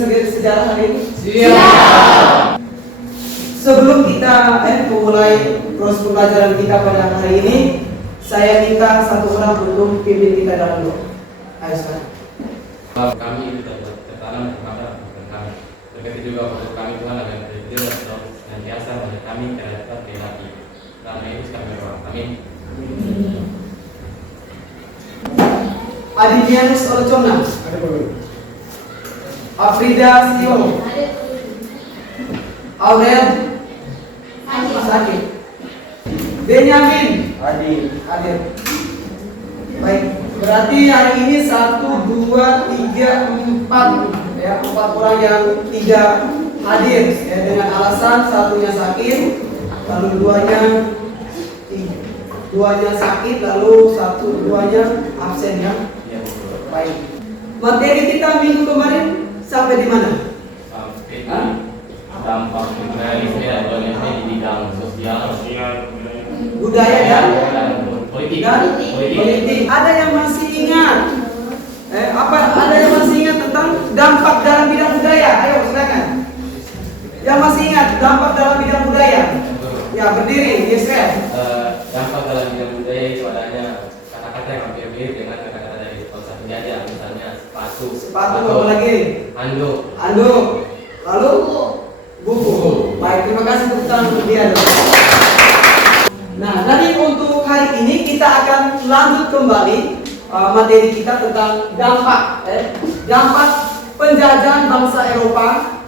dengan sejarah hari ini? Siap. Sebelum kita memulai proses pembelajaran kita pada hari ini, saya minta satu orang untuk pimpin kita dalam doa. Ayo sekarang. Kami tertanam kepada kami. Begitu juga untuk kami Tuhan agar terjadi dan senantiasa pada kami karena dapat dilatih. Karena itu kami berdoa. Amin. Adinianus Olcona, Afrida Siono, Aurel sakit, Benyamin hadir. Baik, berarti hari ini 1, 2, 3, 4 ya, 4 orang yang tidak hadir ya, dengan alasan satunya sakit, lalu duanya sakit, lalu duanya absen ya. Baik. Materi kita minggu kemarin sampai di mana? Dampak imperialisme dan kolonialisme di bidang sosial, Budaya dan politik. Ada yang masih ingat? Ada yang masih ingat tentang dampak dalam bidang budaya? Ayo silakan. Yang masih ingat dampak dalam bidang budaya? Ya berdiri, Yesrel. Dampak dalam bidang budaya itu adanya kata-kata yang hampir mirip dengan kata-kata dari bangsa penjajah, misalnya sepatu, apa lagi? Anduk, lalu buku. Baik, terima kasih tepuk tangan untuk dia. Nah, dari untuk hari ini kita akan lanjut kembali materi kita tentang dampak penjajahan bangsa Eropa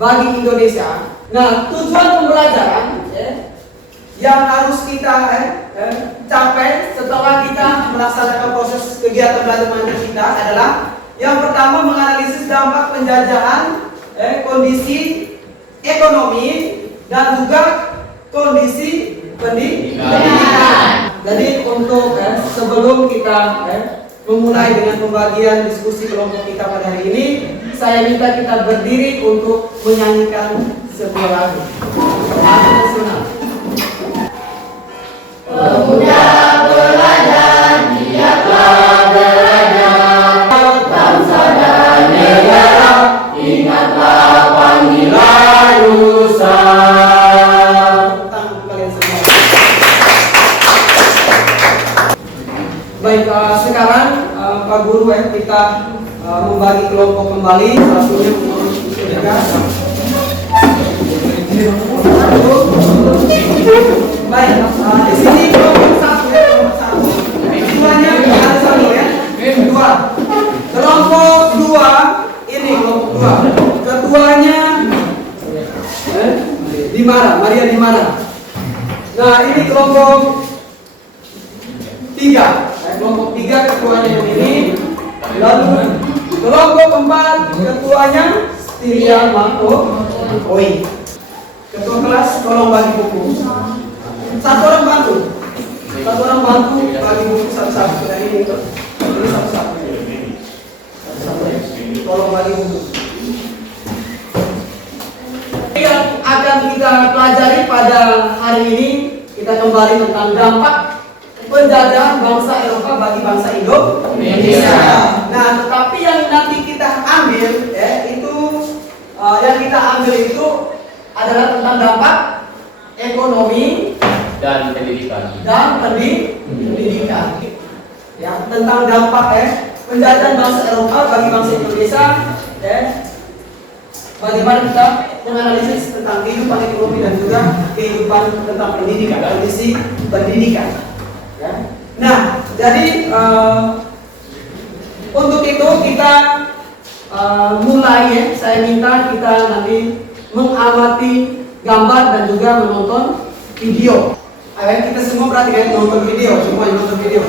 bagi Indonesia. Nah, tujuan pembelajaran yang harus kita capai setelah kita melaksanakan proses kegiatan belajar mengajar kita adalah yang pertama menganalisis dampak penjajahan, kondisi ekonomi dan juga kondisi pendidikan. Jadi untuk sebelum kita memulai dengan pembagian diskusi kelompok kita pada hari ini, saya minta kita berdiri untuk menyanyikan sebuah lagu nasional. Pemuda belajar, giatlah belajar, bangsa dan negara, ingatlah panggilan Nusa. Baik, sekarang Pak Guru kita membagi kelompok kembali. Satunya baik, di sini kelompok satu ya, keduanya ada satu ya, dua. Kelompok dua ini kelompok dua. Ketuanya Maria Dimara. Nah ini kelompok tiga. Kelompok tiga ketuanya yang ini. Lalu kelompok empat ketuanya Stilia Mako. Oi. Ketua kelas tolong bagi buku. Satu orang bantu bagi buku satu-satu. Dan ini satu-satu. Tolong bagi buku. Yang akan kita pelajari pada hari ini, kita kembali tentang dampak penjajahan bangsa Eropa bagi bangsa Indonesia. Nah, tetapi yang nanti kita ambil itu adalah tentang dampak ekonomi dan pendidikan. Ya, tentang dampak penjajahan bangsa Eropa bagi bangsa Indonesia. Bagaimana kita menganalisis tentang kehidupan ekonomi dan juga kehidupan tentang pendidikan, kondisi pendidikan. Ya. Nah, jadi untuk itu kita mulai saya minta kita nanti mengamati gambar dan juga menonton video. Ayo kita semua perhatikan nonton video, semua nonton video.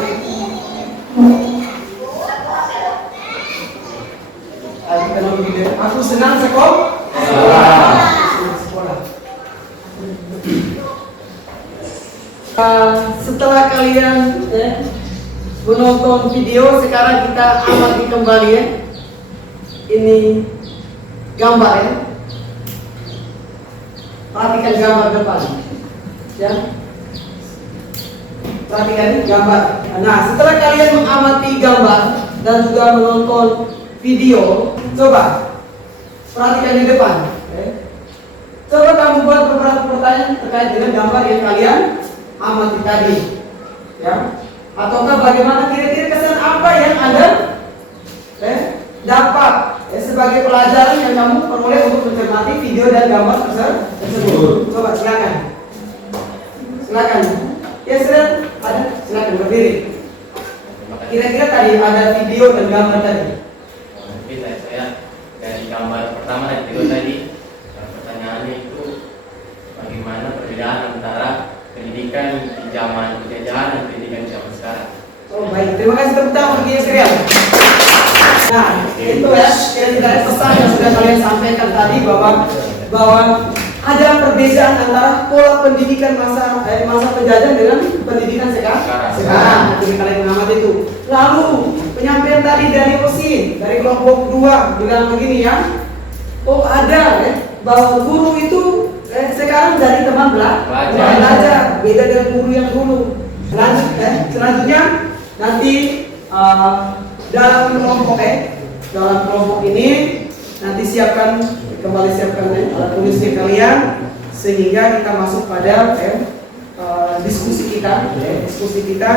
Ayo kita nonton video. Aku senang sekolah. Setelah kalian menonton video, sekarang kita amati kembali ya. Ini gambar ya. Perhatikan gambar depan. Ya. Perhatikan gambar. Nah, setelah kalian mengamati gambar dan juga menonton video, coba perhatikan di depan. Coba kamu buat beberapa pertanyaan terkait dengan gambar yang kalian amati tadi, ya. Ataukah bagaimana kira-kira kesan apa yang Anda dapat sebagai pelajaran yang kamu peroleh untuk mencermati video dan gambar tersebut. Coba silakan. Silakan. Ya sudah, ada. Silakan berdiri. Kira-kira tadi ada video dan gambar tadi. Mungkin saya dari gambar pertama dan video tadi, pertanyaannya itu bagaimana perbedaan antara pendidikan di zaman penjajahan dan pendidikan di zaman sekarang. Oh baik, terima kasih tepuk tangan untuk Yesriel. Nah, itu ya kira-kira pesan yang sudah kalian sampaikan tadi bahwa ada perbedaan antara pola pendidikan masa penjajah dengan pendidikan sekarang. Jadi kalian mengamati itu. Lalu penyampaian tadi dari OSIN, dari kelompok 2 bilang begini ya. Oh ada bahwa guru itu sekarang dari teman belajar, beda dengan guru yang dulu. Selanjutnya nanti dalam kelompok ini nanti kembali siapkan alat tulisnya kalian sehingga kita masuk pada diskusi kita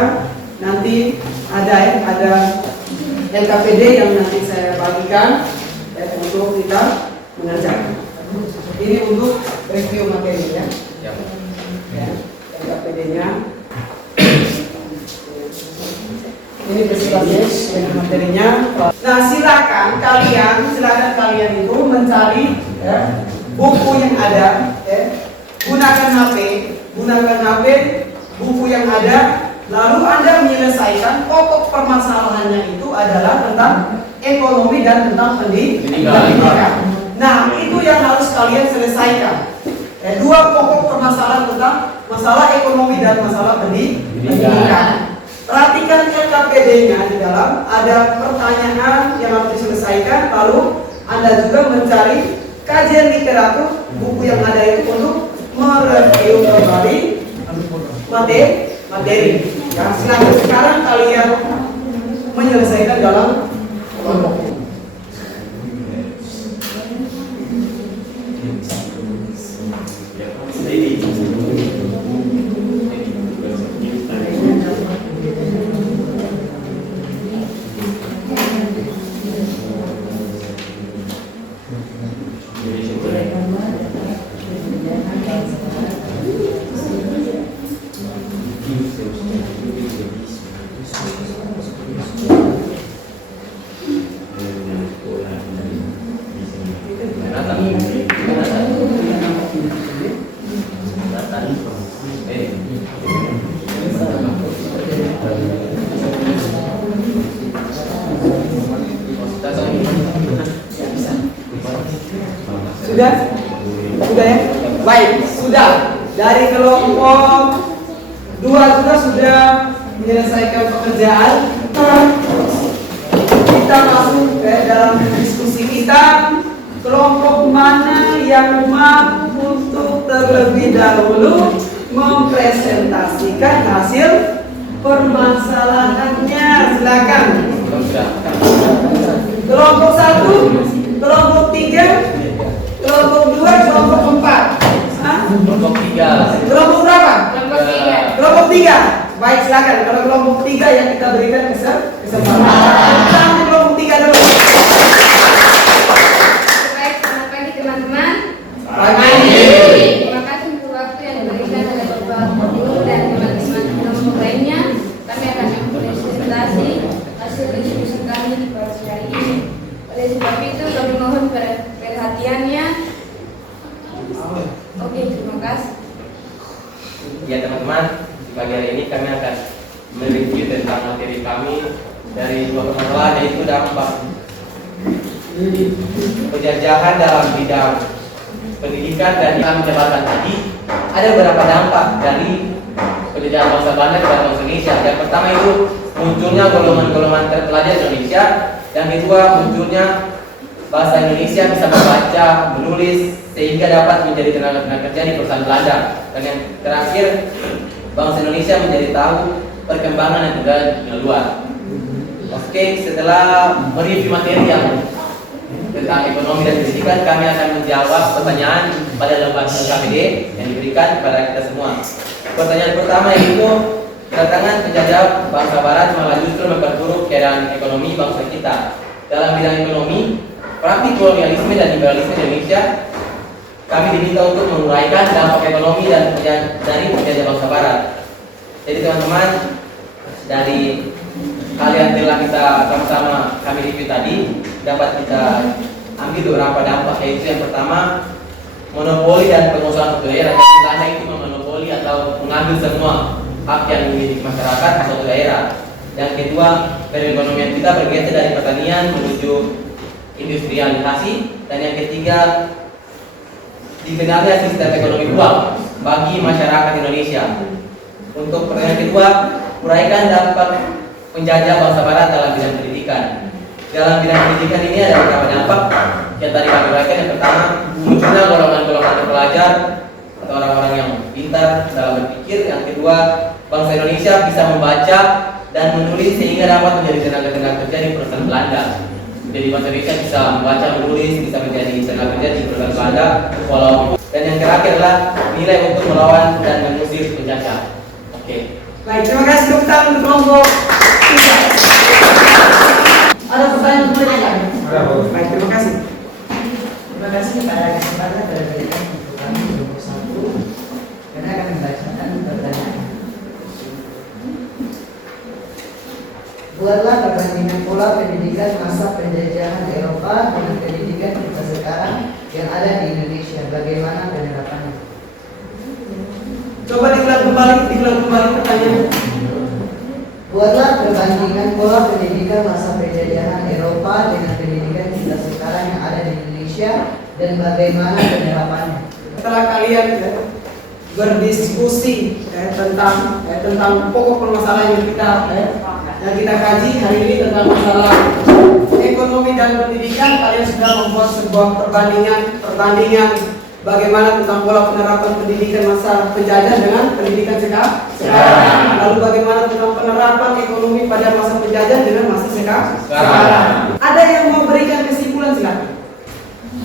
nanti ada LKPD yang nanti saya bagikan untuk kita mengerjakan. Ini untuk review materi ya. LKPD-nya. Ini presentasinya dengan materinya. Nah, silakan kalian itu mencari buku yang ada. Gunakan HP, buku yang ada. Lalu Anda menyelesaikan pokok permasalahannya itu adalah tentang ekonomi dan tentang pendidikan. Nah, itu yang harus kalian selesaikan. Dua pokok permasalahan tentang masalah ekonomi dan masalah pendidikan. Perhatikan LKPD-nya di dalam ada pertanyaan yang harus diselesaikan, lalu Anda juga mencari kajian literatur buku yang ada itu untuk mereview kembali materi. Ya, silakan sekarang kalian menyelesaikan dalam kelompok. Sudah ya? Baik, sudah. Dari kelompok 2 juga sudah menyelesaikan pekerjaan. Kita masuk ke dalam diskusi kita. Kelompok mana yang mampu untuk terlebih dahulu mempresentasikan hasil permasalahannya? Silakan. Kelompok 1, kelompok 3, kelompok 2, kelompok 4. Kelompok 3. Kelompok berapa? Kelompok 3. Kelompok 3. Baik, silakan. Kalau kelompok 3 yang kita berikan kesempatan. Kelompok 3 dulu. Baik, selamat pagi teman-teman. Pagi. Terima kasih untuk waktu yang diberikan oleh Bapak Guru dan teman-teman kelompok lainnya. Kami akan mempresentasi hasil diskusi kami di pagi hari ini. Oleh sebab itu kami mohon perhatiannya. Oke, terima kasih. Ya teman-teman, di pagi hari ini kami akan mereview tentang materi kami dari dua permasalahan, yaitu dampak penjajahan dalam bidang pendidikan dan kami jabarkan tadi ada beberapa dampak dari penjajahan bangsa Belanda kepada bangsa Indonesia. Yang pertama itu munculnya golongan-golongan terpelajar Indonesia, yang kedua munculnya bahasa Indonesia bisa membaca, menulis sehingga dapat menjadi tenaga kerja di perusahaan Belanda. Dan yang terakhir, bangsa Indonesia menjadi tahu perkembangan yang terjadi di luar. Oke, setelah mereview materi yang tentang ekonomi dan pendidikan, kami akan menjawab pertanyaan pada lembaga KPD yang diberikan kepada kita semua. Pertanyaan pertama yaitu, kedatangan penjajah bangsa Barat malah justru memperburuk keadaan ekonomi bangsa kita. Dalam bidang ekonomi, praktik kolonialisme dan liberalisme di Indonesia, kami diminta untuk menguraikan dampak ekonomi dan dari penjajah bangsa Barat. Jadi teman-teman, dari hal yang telah kita sama-sama kami review tadi, dapat kita ambil beberapa dampak, yaitu yang pertama, monopoli dan pengusahaan suatu daerah. Istilahnya itu memonopoli atau mengambil semua hak yang dimiliki masyarakat di suatu daerah. Yang kedua, perekonomian kita bergeser dari pertanian menuju industrialisasi. Dan yang ketiga, dibenarnya sistem ekonomi uang bagi masyarakat Indonesia. Untuk pertanyaan kedua, uraikan dampak penjajah bangsa Barat dalam bidang pendidikan. Dalam bidang pendidikan ini ada beberapa dampak yang tadi kami uraikan. Yang pertama, munculnya golongan-golongan terpelajar atau orang-orang yang pintar dalam berpikir. Yang kedua, bangsa Indonesia bisa membaca dan menulis sehingga dapat menjadi tenaga kerja di perusahaan Belanda. Jadi bangsa Indonesia bisa membaca, menulis, bisa menjadi tenaga kerja di perusahaan Belanda. Dan yang terakhir adalah nilai untuk melawan dan mengusir penjajah. Oke. Baik, terima kasih dokter untuk kelompok 3. Ada pertanyaan untuk mereka? Baik, terima kasih. Terima kasih pada kesempatan terberikan untuk kami kelompok 1 karena akan membacakan pertanyaan. Buatlah perbandingan pola pendidikan masa penjajahan Eropa dengan pendidikan kita sekarang yang ada di Indonesia. Bagaimana penerapannya? Coba diulang kembali pertanyaan. Buatlah perbandingan pola pendidikan masa penjajahan Eropa dengan pendidikan kita sekarang yang ada di Indonesia dan bagaimana penerapannya. Setelah kalian berdiskusi tentang pokok permasalahan yang kita kaji hari ini tentang masalah ekonomi dan pendidikan, kalian sudah membuat sebuah perbandingan bagaimana tentang pola penerapan pendidikan masa penjajah dengan pendidikan sekarang. Lalu bagaimana tentang penerapan ekonomi pada masa penjajah dengan masa sekarang. Ada yang mau berikan kesimpulan, silakan.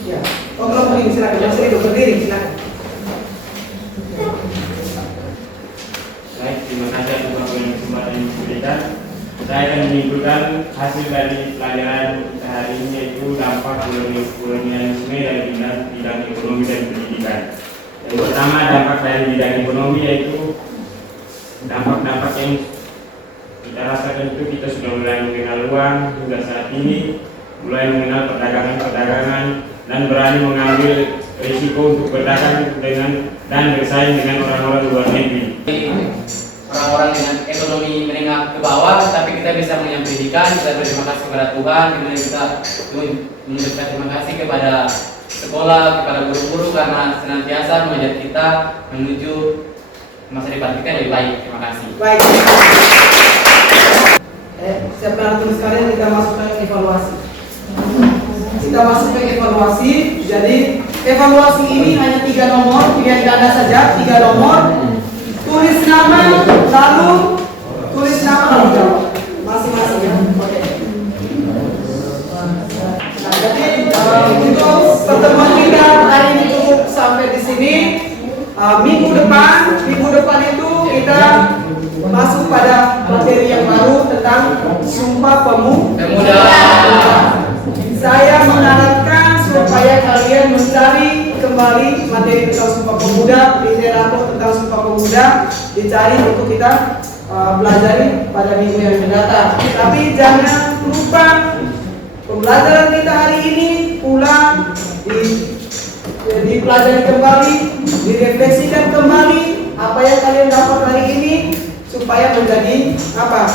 Ya, kelompok ini silakan. Mas Rido berdiri, silakan. Baik, terima kasih atas waktu yang kesempatan yang diberikan. Saya akan menyimpulkan hasil dari pelajaran kita hari ini, yaitu dampak kolonialisme dari bidang ekonomi dan pendidikan. Yang pertama, dampak dari bidang ekonomi yaitu dampak-dampak yang kita rasakan itu kita sudah mulai mengenal uang hingga saat ini, mulai mengenal perdagangan dan berani mengambil risiko untuk berdagang dan bersaing dengan orang-orang luar negeri. Orang-orang dengan ekonomi menengah ke bawah, tapi kita bisa punya pendidikan. Kita berterima kasih kepada Tuhan, kemudian kita mengucapkan terima kasih kepada sekolah, kepada guru-guru karena senantiasa mengajar kita menuju masa depan kita yang lebih baik. Terima kasih. Baik. Siap tulis sekalian, kita masuk ke evaluasi. Jadi evaluasi ini hanya 3 nomor, pilihan ganda saja, 3 nomor. Tulis nama, lalu jawab masing-masing ya. Oke. Nah, jadi untuk pertemuan kita hari ini cukup sampai di sini. Minggu depan itu kita masuk pada materi yang baru tentang Sumpah Pemuda. Saya mengharapkan supaya kalian mencari kembali materi tentang Sumpah Pemuda, literatur tentang Sumpah Pemuda dicari untuk kita pelajari pada minggu yang mendatang. Tapi jangan lupa pembelajaran kita hari ini pulang dipelajari kembali, direfleksikan kembali apa yang kalian dapat hari ini supaya menjadi apa?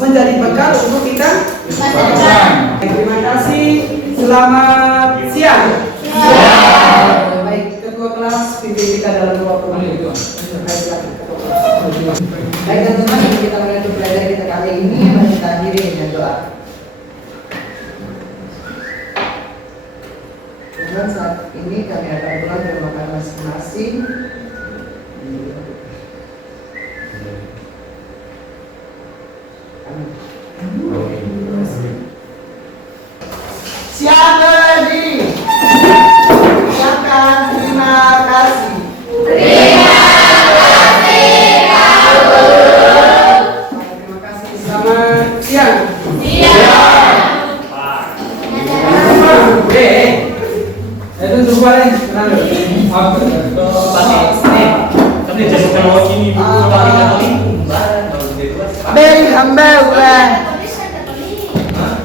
Menjadi bekal untuk kita masa depan. Terima kasih. Selamat siang. Baik, ketua kelas pimpin kita dalam 20 menit. Baik teman-teman, kita menutup pelajaran kita kali ini. Mari kita akhiri dengan doa. Tuhan, saat ini kami akan pulang ke rumah kami masing-masing. Amin. Pakai nih. Kami jadi kalau ini pakai Katolik. Ben hamba wa. Hah?